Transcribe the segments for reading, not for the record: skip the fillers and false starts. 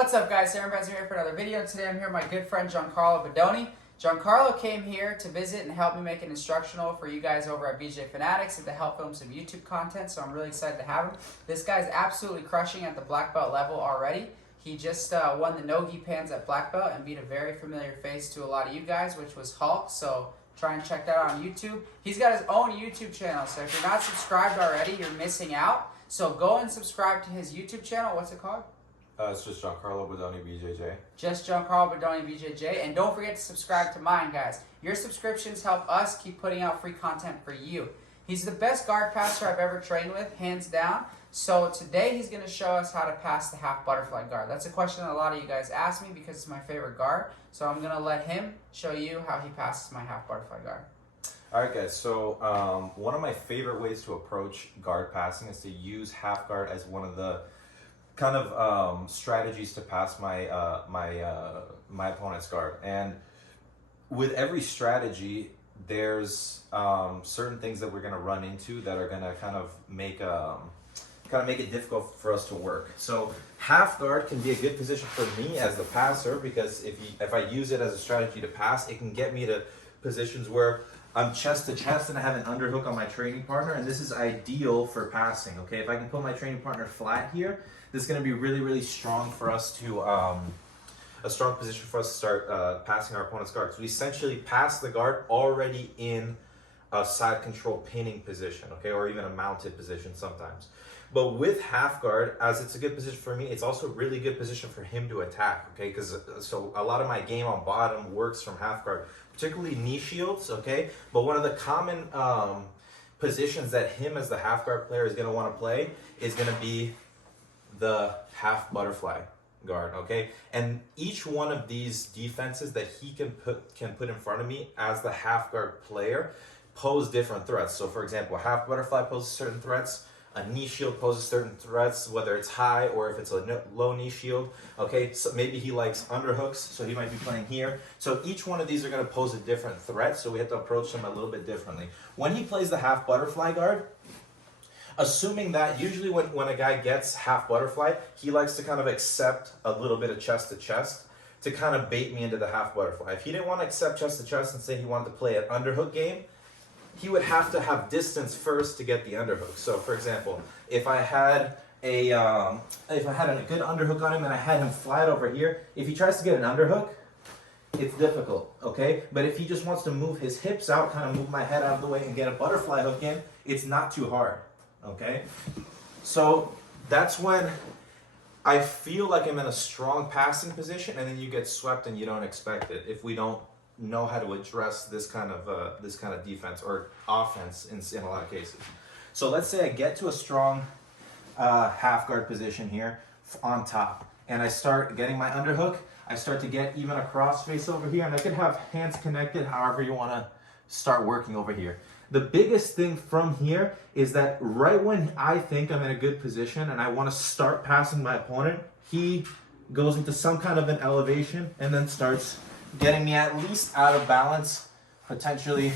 What's up, guys? Aaron Benson here for another video. Today I'm here with my good friend Giancarlo Bodoni. Giancarlo came here to visit and help me make an instructional for you guys over at BJ Fanatics and to help film some YouTube content, so I'm really excited to have him. This guy's absolutely crushing at the black belt level already. He just won the no-gi pans at black belt and beat a very familiar face to a lot of you guys, which was Hulk, so try and check that out on YouTube. He's got his own YouTube channel, so if you're not subscribed already, you're missing out. So go and subscribe to his YouTube channel. What's it called? It's just Giancarlo Bodoni BJJ. Just Giancarlo Bodoni BJJ. And don't forget to subscribe to mine, guys. Your subscriptions help us keep putting out free content for you. He's the best guard passer I've ever trained with, hands down. So today he's going to show us how to pass the half butterfly guard. That's a question that a lot of you guys ask me because it's my favorite guard. So I'm going to let him show you how he passes my half butterfly guard. Alright guys, so one of my favorite ways to approach guard passing is to use half guard as one of the kind of strategies to pass my my opponent's guard. And with every strategy, there's certain things that we're going to run into that are going to kind of make it difficult for us to work. So half guard can be a good position for me as the passer, because if I use it as a strategy to pass, it can get me to positions where I'm chest to chest and I have an underhook on my training partner, and this is ideal for passing. Okay, if I can put my training partner flat here, this is going to be really, really strong for us to a strong position for us to start passing our opponent's guard. So we essentially pass the guard already in a side control pinning position, okay, or even a mounted position sometimes. But with half guard, as it's a good position for me, it's also a really good position for him to attack, okay? Because so a lot of my game on bottom works from half guard, particularly knee shields, okay? But one of the common positions that him as the half guard player is going to want to play is going to be the half butterfly guard, okay? And each one of these defenses that he can put in front of me as the half guard player pose different threats. So for example, a half butterfly poses certain threats, a knee shield poses certain threats, whether it's high or if it's a low knee shield, okay? So maybe he likes underhooks, so he might be playing here. So each one of these are going to pose a different threat, so we have to approach them a little bit differently. When he plays the half butterfly guard, assuming that usually when a guy gets half butterfly, he likes to kind of accept a little bit of chest to chest to kind of bait me into the half butterfly. If he didn't want to accept chest to chest and say he wanted to play an underhook game, he would have to have distance first to get the underhook. So for example, if I had a good underhook on him and I had him flat over here, if he tries to get an underhook, it's difficult, okay? But if he just wants to move his hips out, kind of move my head out of the way and get a butterfly hook in, it's not too hard, okay? So that's when I feel like I'm in a strong passing position, and then you get swept and you don't expect it if we don't know how to address this kind of defense or offense in a lot of cases. So let's say I get to a strong half guard position here on top, and I start getting my underhook. I start to get even a cross face over here, and I could have hands connected however you want to start working over here. The biggest thing from here is that right when I think I'm in a good position and I want to start passing my opponent, he goes into some kind of an elevation and then starts getting me at least out of balance, potentially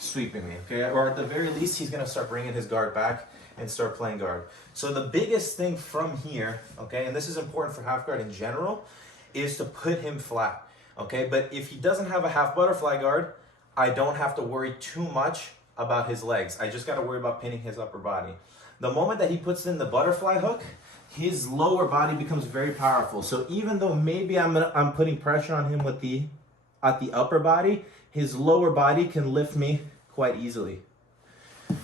sweeping me, okay? Or at the very least, he's going to start bringing his guard back and start playing guard. So the biggest thing from here, okay, and this is important for half guard in general, is to put him flat, okay? But if he doesn't have a half butterfly guard, I don't have to worry too much about his legs. I just got to worry about pinning his upper body. The moment that he puts in the butterfly hook, his lower body becomes very powerful. So even though maybe I'm putting pressure on him at the upper body, his lower body can lift me quite easily.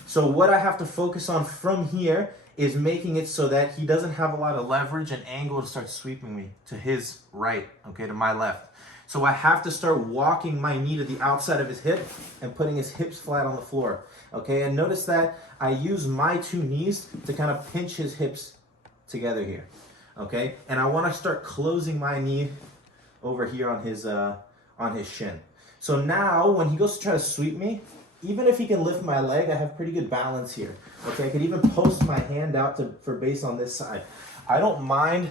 So what I have to focus on from here is making it so that he doesn't have a lot of leverage and angle to start sweeping me to his right, okay, to my left. So I have to start walking my knee to the outside of his hip and putting his hips flat on the floor, okay? And notice that I use my two knees to kind of pinch his hips together here, okay? And I want to start closing my knee over here on his shin. So now when he goes to try to sweep me, even if he can lift my leg, I have pretty good balance here, okay? I could even post my hand out for base on this side. I don't mind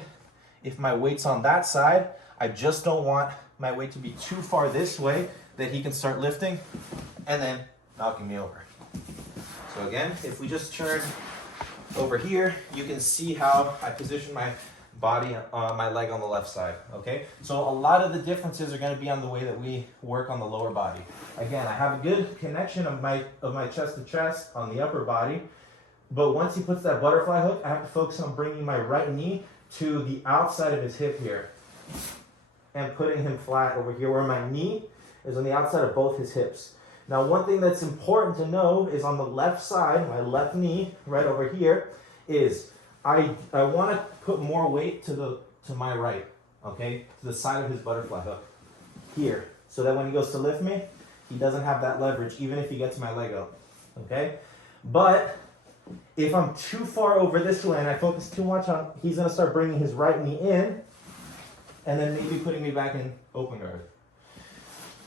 if my weight's on that side. I just don't want my weight to be too far this way that he can start lifting and then knocking me over. So again, if we just turn over here, you can see how I position body, my leg on the left side, okay? So a lot of the differences are gonna be on the way that we work on the lower body. Again, I have a good connection of my chest to chest on the upper body, but once he puts that butterfly hook, I have to focus on bringing my right knee to the outside of his hip here and putting him flat over here where my knee is on the outside of both his hips. Now, one thing that's important to know is on the left side, my left knee, right over here, is I want to put more weight to my right, okay, to the side of his butterfly hook here, so that when he goes to lift me, he doesn't have that leverage, even if he gets my leg up, okay? But if I'm too far over this way and I focus too much on, he's going to start bringing his right knee in, and then maybe putting me back in open guard.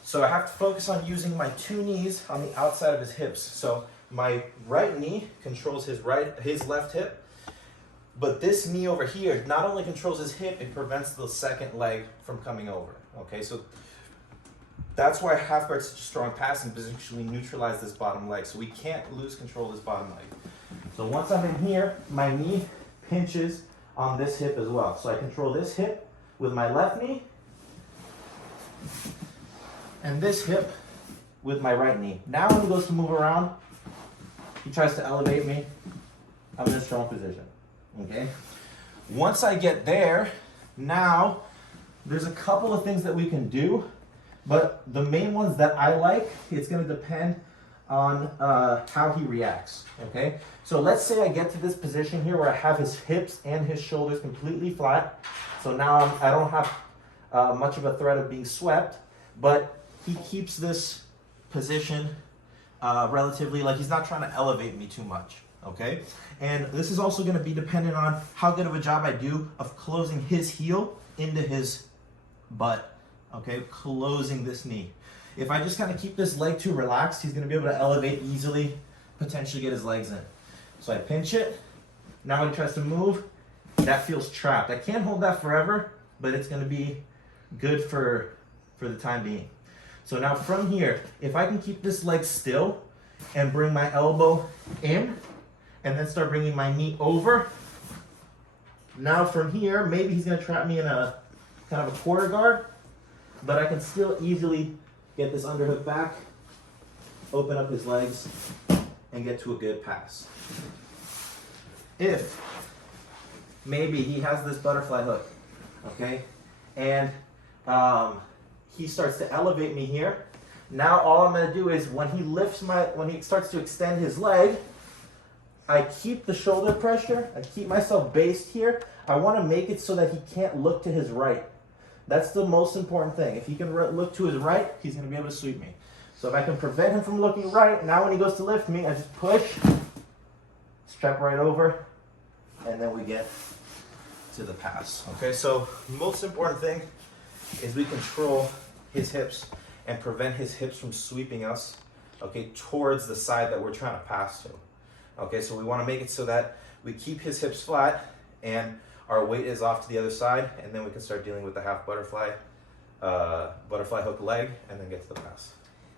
So I have to focus on using my two knees on the outside of his hips. So my right knee controls his left hip, but this knee over here not only controls his hip, it prevents the second leg from coming over. Okay, so that's why half guard's such a strong passing position. We neutralize this bottom leg, so we can't lose control of this bottom leg. So once I'm in here, my knee pinches on this hip as well. So I control this hip with my left knee, and this hip with my right knee. Now when he goes to move around, he tries to elevate me, I'm in a strong position, okay? Once I get there, now there's a couple of things that we can do, but the main ones that I like, it's gonna depend on how he reacts, okay? So let's say I get to this position here where I have his hips and his shoulders completely flat. So now I don't have much of a threat of being swept, but he keeps this position relatively, like he's not trying to elevate me too much, okay? And this is also gonna be dependent on how good of a job I do of closing his heel into his butt, okay? Closing this knee. If I just kind of keep this leg too relaxed, he's gonna be able to elevate easily, potentially get his legs in. So I pinch it. Now when he tries to move, that feels trapped. I can't hold that forever, but it's gonna be good for the time being. So now from here, if I can keep this leg still and bring my elbow in and then start bringing my knee over, now from here, maybe he's gonna trap me in a kind of a quarter guard, but I can still easily get this underhook back, open up his legs, and get to a good pass. If maybe he has this butterfly hook, okay, and he starts to elevate me here. Now all I'm gonna do is when he starts to extend his leg, I keep the shoulder pressure, I keep myself based here. I wanna make it so that he can't look to his right. That's the most important thing. If he can look to his right, he's gonna be able to sweep me. So if I can prevent him from looking right, now when he goes to lift me, I just push, strap right over, and then we get to the pass. Okay, so most important thing is we control his hips and prevent his hips from sweeping us, okay, towards the side that we're trying to pass to. Okay, so we want to make it so that we keep his hips flat and our weight is off to the other side, and then we can start dealing with the half butterfly hook leg, and then get to the pass.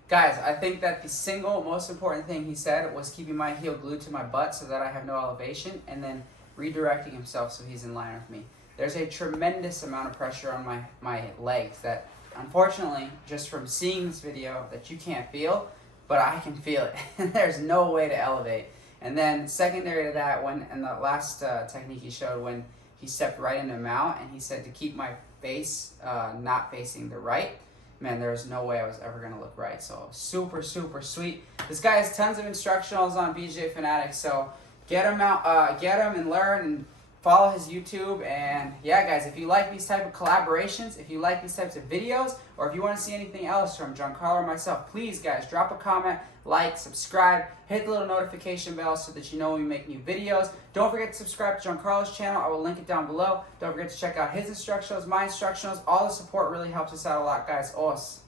Guys, I think that the single most important thing he said was keeping my heel glued to my butt so that I have no elevation, and then redirecting himself so he's in line with me. There's a tremendous amount of pressure on my legs that, unfortunately, just from seeing this video, that you can't feel, but I can feel it. There's no way to elevate. And then secondary to that, when in the last technique he showed, when he stepped right into mount and he said to keep my face not facing the right, man, there's no way I was ever gonna look right. So super, super sweet. This guy has tons of instructionals on BJ Fanatics, so get him out, get him and learn and follow his YouTube. And yeah, guys, if you like these type of collaborations, if you like these types of videos, or if you want to see anything else from Giancarlo or myself, please, guys, drop a comment, like, subscribe, hit the little notification bell so that you know when we make new videos. Don't forget to subscribe to Giancarlo's channel. I will link it down below. Don't forget to check out his instructionals, my instructionals. All the support really helps us out a lot, guys. Os.